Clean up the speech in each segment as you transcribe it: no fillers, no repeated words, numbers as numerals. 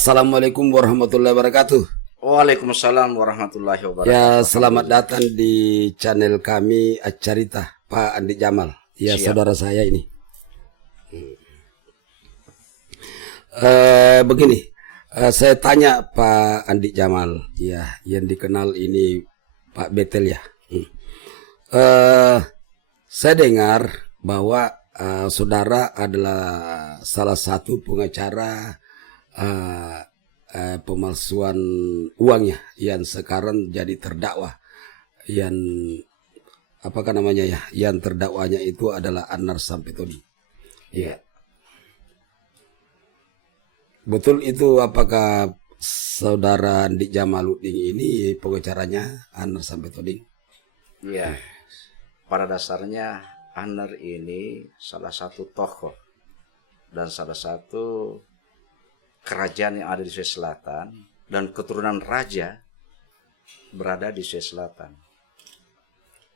Assalamualaikum warahmatullahi wabarakatuh. Waalaikumsalam warahmatullahi wabarakatuh. Ya, selamat datang di channel kami Acarita Pak Andi Jamal. Ya, Siap. saudara saya ini. Begini, saya tanya Pak Andi Jamal, ya, yang dikenal ini Pak Betel ya. Saya dengar bahwa saudara adalah salah satu pengacara pemalsuan uangnya yang sekarang jadi terdakwa, yang apakah namanya ya, yang terdakwanya itu adalah Anar Sampetoding. Ya, betul itu. Apakah saudara Andi Jamaluddin ini pengacaranya Anar Sampetoding? Ya, pada dasarnya Anar ini salah satu tokoh dan salah satu kerajaan yang ada di Sulawesi Selatan, dan keturunan raja berada di Sulawesi Selatan.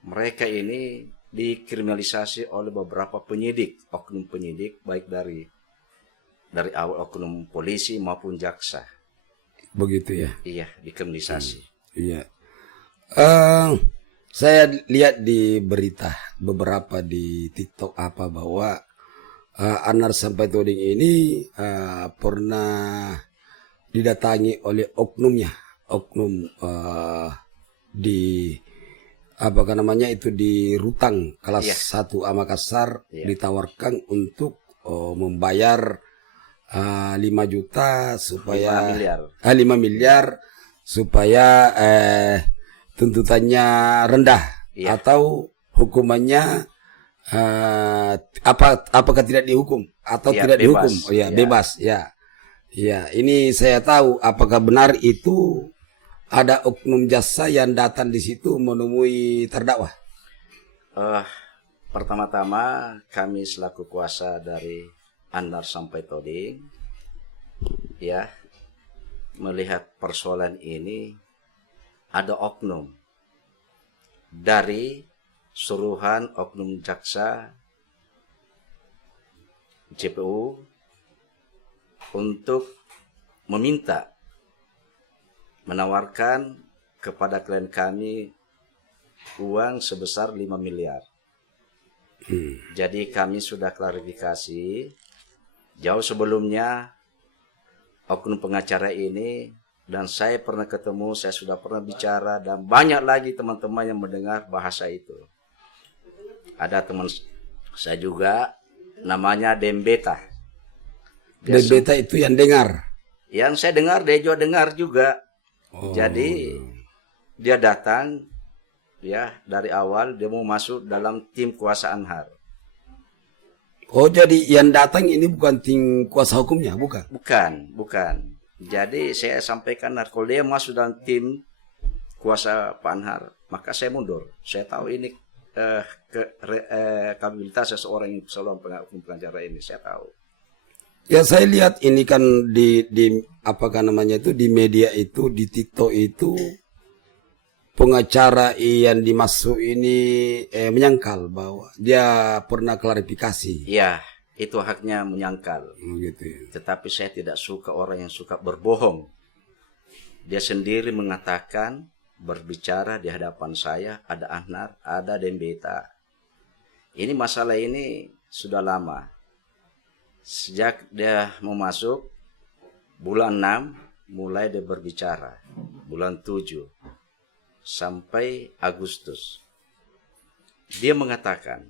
Mereka ini dikriminalisasi oleh beberapa penyidik, oknum penyidik, baik dari awal oknum polisi maupun jaksa. Begitu ya? Iya, dikriminalisasi. Iya. Saya lihat di berita beberapa di TikTok bahwa Anar Sampetoding ini pernah didatangi oleh oknum di apakah namanya itu di Rutang kelas 1 Makassar, ditawarkan untuk membayar 5 juta supaya 5 miliar supaya tuntutannya rendah atau hukumannya apakah tidak dihukum atau tidak bebas. dihukum? Bebas. Ya, ini saya tahu. Apakah benar itu ada oknum jasa yang datang di situ menemui terdakwa? Pertama-tama kami selaku kuasa dari Anar Sampetoding ya melihat persoalan ini ada oknum dari suruhan oknum jaksa JPU untuk menawarkan kepada klien kami uang sebesar 5 miliar. Jadi kami sudah klarifikasi jauh sebelumnya oknum pengacara ini, dan saya pernah ketemu, saya sudah pernah bicara, dan banyak lagi teman-teman yang mendengar bahasa itu. Ada teman saya juga namanya Dembeta. Dembeta itu yang dengar. Yang saya dengar, dia juga dengar juga. Jadi dia datang ya dari awal, dia mau masuk dalam tim kuasa Anhar. Oh, jadi yang datang ini bukan tim kuasa hukumnya, bukan? Bukan. Jadi saya sampaikan, kalau dia masuk dalam tim kuasa Pak Anhar, maka saya mundur. Saya tahu ini kapabilitas seseorang yang selalu pengacara ini, saya tahu. Ya, saya lihat ini kan di apakah namanya itu di media itu, di TikTok itu, pengacara yang dimasuk ini menyangkal bahwa dia pernah klarifikasi. Iya, itu haknya menyangkal. Gitu. Tetapi saya tidak suka orang yang suka berbohong. Dia sendiri mengatakan, berbicara di hadapan saya, ada Anar, ada Dembeta. Ini masalah ini sudah lama. Sejak dia mau masuk, bulan 6 mulai dia berbicara. Bulan 7 sampai Agustus. Dia mengatakan,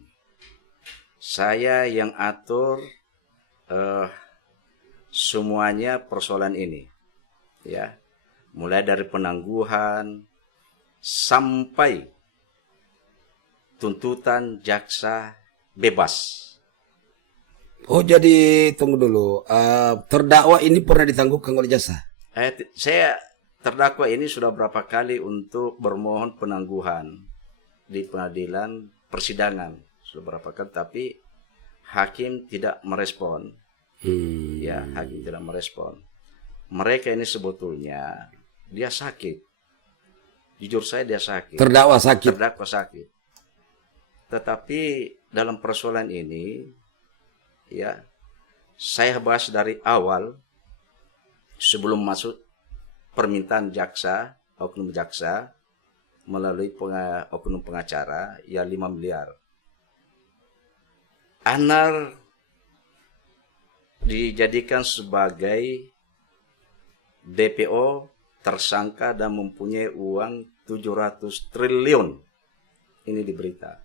saya yang atur semuanya persoalan ini. Ya, mulai dari penangguhan sampai tuntutan jaksa bebas. Oh, jadi tunggu dulu. Terdakwa ini pernah ditangguhkan oleh jasa? Saya terdakwa ini sudah berapa kali untuk bermohon penangguhan di pengadilan persidangan. Sudah berapa kali, tapi hakim tidak merespon. Ya, hakim tidak merespon. Mereka ini sebetulnya dia sakit. Jujur saya dia sakit. Terdakwa sakit. Tetapi dalam persoalan ini, ya, saya bahas dari awal sebelum masuk permintaan jaksa, oknum jaksa melalui oknum pengacara, ya 5 miliar. Anar dijadikan sebagai DPO tersangka dan mempunyai uang 700 triliun. Ini di berita.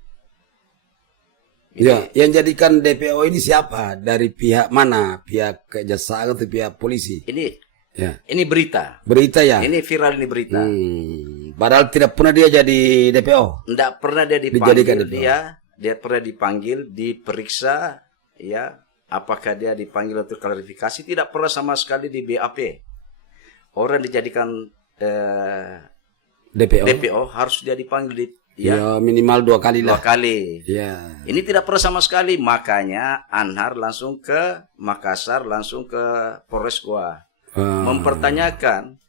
Ya, yang jadikan DPO ini siapa? Dari pihak mana? Pihak kejaksaan atau pihak polisi? Ini berita. Berita ya? Ini viral, ini berita. Padahal tidak pernah dia jadi DPO. Tidak pernah dia dipanggil, dia pernah dipanggil, diperiksa, ya, apakah dia dipanggil untuk klarifikasi, tidak pernah sama sekali di BAP. Orang dijadikan DPO harus dia dipanggil ya minimal 2 kali lah. 2 kali. Ya. Ini tidak pernah sama sekali, makanya Anhar langsung ke Makassar, langsung ke Polres Goa. Mempertanyakan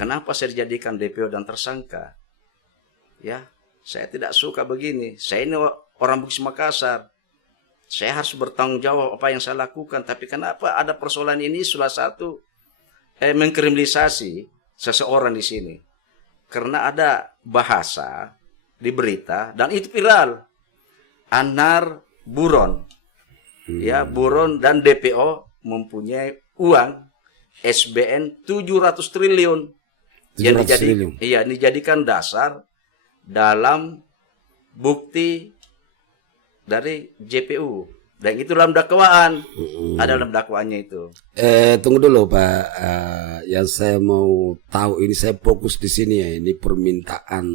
kenapa saya dijadikan DPO dan tersangka. Ya, saya tidak suka begini. Saya ini orang Bugis Makassar. Saya harus bertanggung jawab apa yang saya lakukan. Tapi kenapa ada persoalan ini salah satu mengkriminalisasi seseorang di sini? Karena ada bahasa di berita dan itu viral. Anhar buron. Ya, buron dan DPO mempunyai uang SBN 700 triliun. Yang dijadikan dasar dalam bukti dari JPU, dan itu dalam dakwaan. Ada dalam dakwaannya itu. Tunggu dulu Pak, yang saya mau tahu ini, saya fokus di sini ya, ini permintaan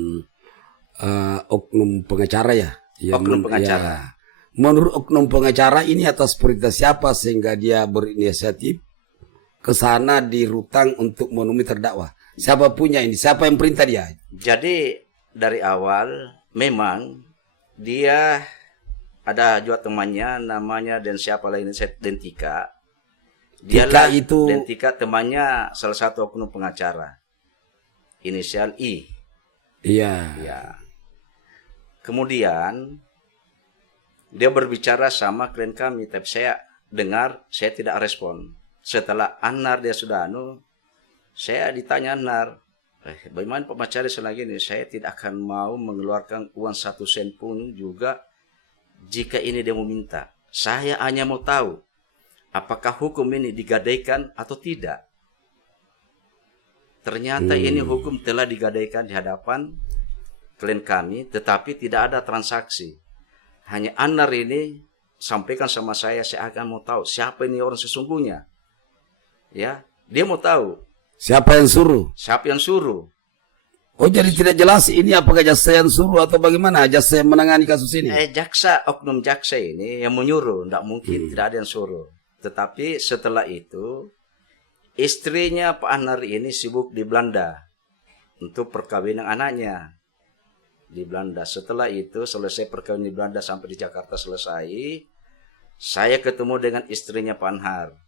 oknum pengacara ya. Oknum pengacara. Ya. Menurut oknum pengacara ini atas perintah siapa sehingga dia berinisiatif ke sana di Rutang untuk menemui terdakwa? Siapa punya ini? Siapa yang perintah dia? Jadi dari awal memang dia ada juga temannya namanya dan siapa lain, Dentika. Dialah itu Dentika, temannya salah satu oknum pengacara. Inisial I. Iya. Ya. Kemudian dia berbicara sama klien kami, tapi saya dengar, saya tidak respon. Setelah Anhar dia sudah saya ditanya Anhar, bagaimana Pak Macari selagi ini? Saya tidak akan mau mengeluarkan uang 1 sen pun juga jika ini dia meminta. Saya hanya mau tahu apakah hukum ini digadaikan atau tidak. Ternyata ini hukum telah digadaikan di hadapan klien kami, tetapi tidak ada transaksi. Hanya Anhar ini sampaikan sama saya akan mau tahu siapa ini orang sesungguhnya. Ya, dia mau tahu siapa yang suruh. Siapa yang suruh? Oh, jadi tidak jelas ini apakah jaksa yang suruh atau bagaimana jaksa yang menangani kasus ini? Jaksa, oknum jaksa ini yang menyuruh, tidak mungkin tidak ada yang suruh. Tetapi setelah itu istrinya Pak Anhar ini sibuk di Belanda untuk perkawinan anaknya di Belanda. Setelah itu selesai perkawinan di Belanda sampai di Jakarta selesai, saya ketemu dengan istrinya Pak Anhar.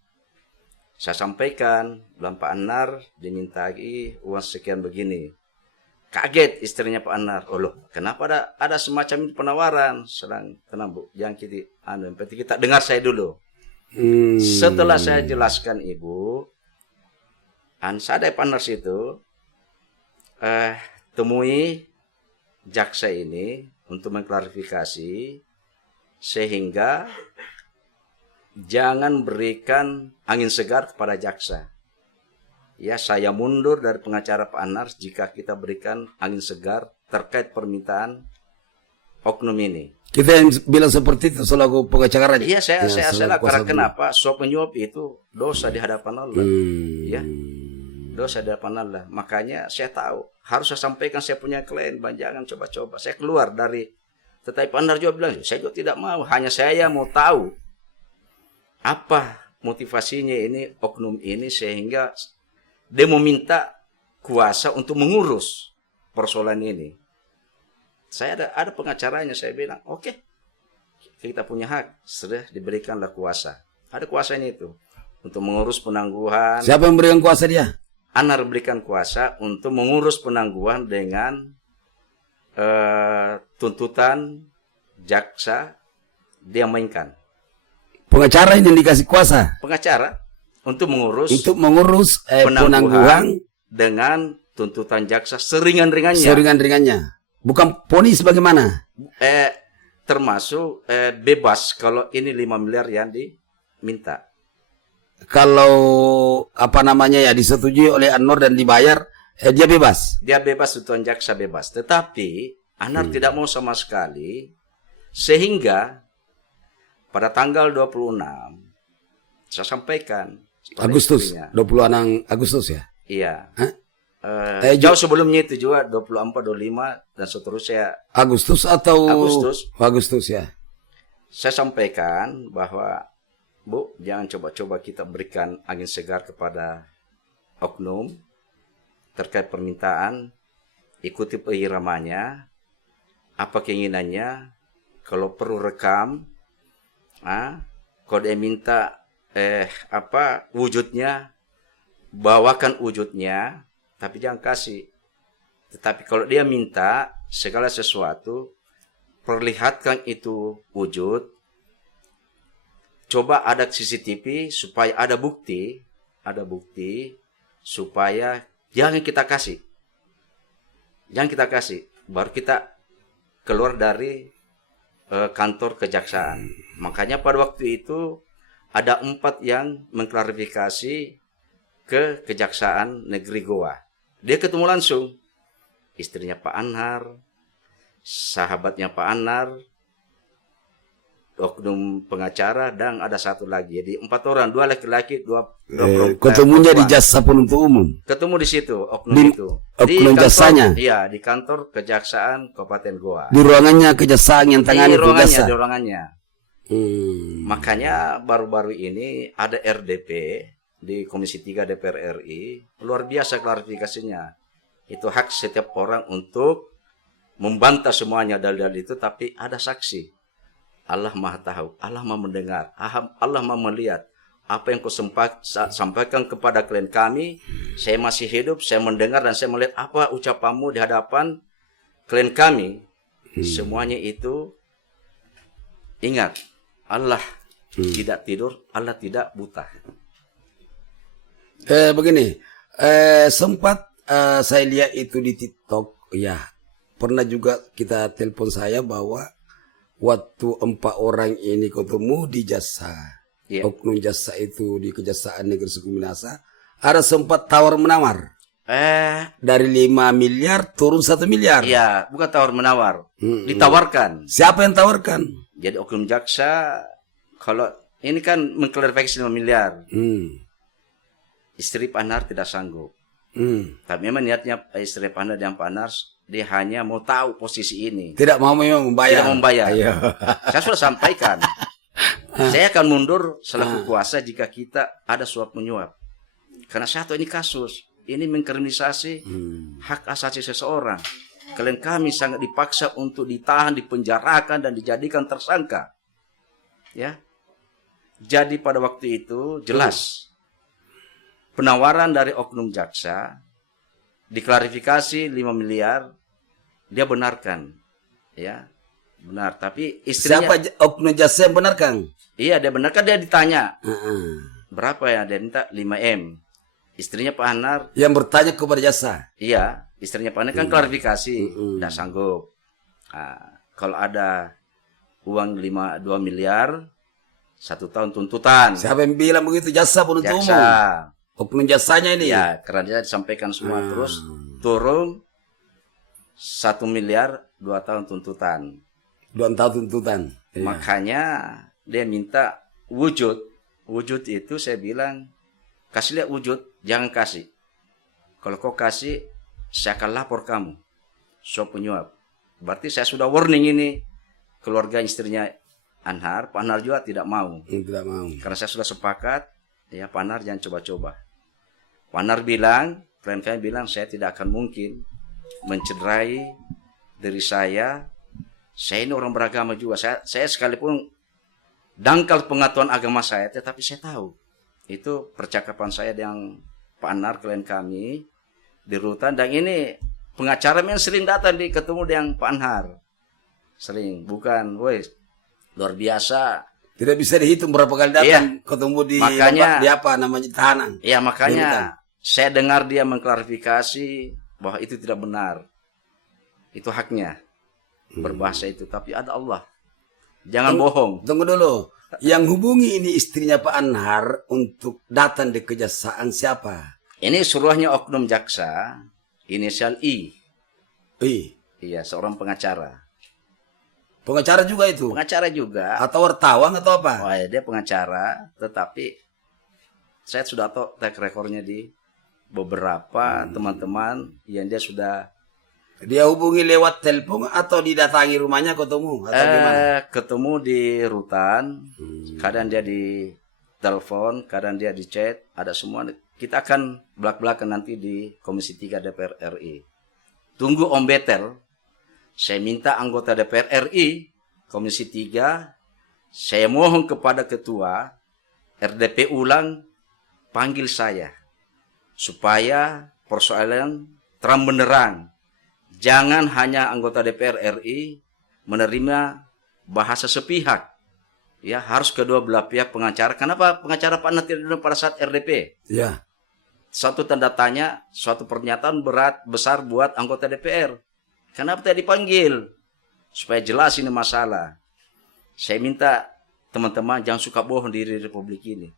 Saya sampaikan, bilang Pak Anhar dimintai uang sekian begini. Kaget istrinya Pak Anhar. Oh loh, kenapa ada semacam penawaran? Tenang Bu, jangan kita yang penting kita dengar saya dulu. Setelah saya jelaskan Ibu, sadai Pak Anhar situ, temui jaksa ini untuk mengklarifikasi sehingga jangan berikan angin segar kepada jaksa. Ya, saya mundur dari pengacara Pak Anhar jika kita berikan angin segar terkait permintaan oknum ini. Kita yang bilang seperti itu selaku pengacara. Iya, saya karena kenapa? Suap menyuap itu dosa di hadapan Allah. Ya, dosa di hadapan Allah. Makanya saya tahu harus saya sampaikan, saya punya klien, jangan coba-coba. Saya keluar dari, tetapi Pak Anhar juga bilang, saya juga tidak mau. Hanya saya mau tahu apa motivasinya ini oknum ini sehingga dia meminta kuasa untuk mengurus persoalan ini. Saya ada pengacaranya, saya bilang, oke, kita punya hak, sudah diberikanlah kuasa. Ada kuasanya itu untuk mengurus penangguhan. Siapa yang berikan kuasa dia? Anhar berikan kuasa untuk mengurus penangguhan dengan tuntutan jaksa dia mainkan. Pengacara ini dikasih kuasa. Pengacara untuk mengurus untuk mengurus penangguhan dengan tuntutan jaksa seringan-ringannya. seringan-ringannya. Bukan vonis bagaimana? Termasuk bebas kalau ini 5 miliar yang diminta. Kalau disetujui oleh Anwar dan dibayar, dia bebas. Dia bebas, tuntutan jaksa bebas. Tetapi Anwar tidak mau sama sekali, sehingga pada tanggal 26 saya sampaikan Agustus, istrinya. 26 Agustus ya? Iya. Hah? Jauh sebelumnya itu juga 24, 25 dan seterusnya. Agustus atau Agustus. Agustus ya. Saya sampaikan bahwa Bu, jangan coba-coba kita berikan angin segar kepada oknum terkait permintaan, ikuti iramanya, apa keinginannya, kalau perlu rekam, kalau dia minta wujudnya, bawakan wujudnya, tapi jangan kasih. Tetapi kalau dia minta segala sesuatu, perlihatkan itu wujud. Coba ada CCTV supaya ada bukti supaya jangan kita kasih. Jangan kita kasih. Baru kita keluar dari kantor kejaksaan. Makanya pada waktu itu ada 4 yang mengklarifikasi ke Kejaksaan Negeri Goa. Dia ketemu langsung istrinya Pak Anhar, sahabatnya Pak Anhar, oknum pengacara, dan ada satu lagi. Jadi 4 orang, 2 laki-laki, 2 ketemunya di jasa penuntut umum. Ketemu di situ oknum itu. Oknum jasanya. Iya, di kantor Kejaksaan Kabupaten Goa. Di ruangannya kejaksaan yang tangani jasa. Di ruangannya. Makanya baru-baru ini ada RDP di Komisi 3 DPR RI, luar biasa klarifikasinya. Itu hak setiap orang untuk membantah semuanya dalil-dalil itu, tapi ada saksi. Allah Maha tahu, Allah Maha mendengar, Allah Maha melihat. Apa yang kau sampaikan kepada klien kami, saya masih hidup, saya mendengar dan saya melihat apa ucapanmu di hadapan klien kami. Semuanya itu, ingat, Allah tidak tidur, Allah tidak buta. Begini, sempat saya lihat itu di TikTok, ya. Pernah juga kita telepon saya bahwa waktu 4 orang ini ketemu di jasa, oknum jasa itu di Kejaksaan Negeri Suku Minahasa, ada sempat tawar-menawar. Dari 5 miliar turun 1 miliar. Iya, bukan tawar-menawar, ditawarkan. Siapa yang tawarkan? Jadi oknum jaksa, kalau ini kan mengklarifikasi 5 miliar. Istri Pak Anhar tidak sanggup. Tapi memang niatnya istri Pak Anhar dan Pak Anhar, dia hanya mau tahu posisi ini. Tidak mau memang membayar. Tidak membayar. Ayo. Saya sudah sampaikan. Saya akan mundur selaku kuasa jika kita ada suap menyuap. Karena satu ini kasus. Ini mengkriminalisasi hak asasi seseorang. Klien kami sangat dipaksa untuk ditahan, dipenjarakan, dan dijadikan tersangka. Ya. Jadi pada waktu itu jelas penawaran dari oknum jaksa diklarifikasi 5 miliar, dia benarkan, ya benar. Tapi istrinya, siapa oknum jaksa yang benarkan? Iya, dia benarkan. Dia ditanya berapa ya, dia minta 5M. Istrinya Pak Anhar yang bertanya kepada jasa. Iya, istrinya Pak Anhar kan klarifikasi, tidak sanggup. Kalau ada uang 2 miliar, 1 tahun tuntutan. Siapa yang bilang begitu? Jasa penuntut umum. Oknum jasanya ini. Ya, karena dia disampaikan semua terus turun 1 miliar 2 tahun tuntutan. 2 tahun tuntutan. Makanya dia minta wujud. Wujud itu saya bilang, kasih lihat wujud, jangan kasih. Kalau kau kasih, saya akan lapor kamu. Suap penyuap. Berarti saya sudah warning ini keluarga istrinya Anhar. Pak Anhar juga tidak mau. Tidak mau. Karena saya sudah sepakat, ya Pak Anhar jangan coba-coba. Pak Anhar bilang, klien kami bilang, saya tidak akan mungkin mencederai diri saya. Saya ini orang beragama juga. Saya sekalipun dangkal pengetahuan agama saya, tetapi saya tahu. Itu percakapan saya dengan Pak Anhar, klien kami, di rutan. Dan ini pengacara yang sering datang ketemu dengan Pak Anhar. Sering, bukan, woi, luar biasa. Tidak bisa dihitung berapa kali datang ketemu di Makanya- di apa namanya tahanan. Ya Di rutan. makanya saya dengar dia mengklarifikasi bahwa itu tidak benar. Itu haknya berbahasa itu. Tapi ada Allah. Jangan bohong. Tunggu dulu. Yang hubungi ini istrinya Pak Anhar untuk datang di kejaksaan siapa? Ini suruhnya oknum jaksa, inisial I. Iya, seorang pengacara. Pengacara juga itu? Pengacara juga. Atau wartawan atau apa? Oh, ya, dia pengacara, tetapi saya sudah tahu track recordnya di beberapa teman-teman yang dia sudah Dia hubungi lewat telepon atau didatangi rumahnya ketemu atau gimana? ketemu di rutan, kadang dia di telepon, kadang dia di chat, ada semua. Kita akan belak-belakan nanti di Komisi 3 DPR RI. Tunggu Om Betel, saya minta anggota DPR RI, Komisi 3, saya mohon kepada Ketua RDP ulang, panggil saya, supaya persoalan terang benderang. Jangan hanya anggota DPR RI menerima bahasa sepihak. Ya, harus kedua belah pihak pengacara. Kenapa pengacara Pak Anhar tidak diundang pada saat RDP? Ya. Satu tanda tanya, suatu pernyataan besar buat anggota DPR. Kenapa tidak dipanggil? Supaya jelas ini masalah. Saya minta teman-teman jangan suka bohong di Republik ini.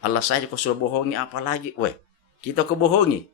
Allah saja kau sudah bohongi, apalagi? Weh, kita kebohongi.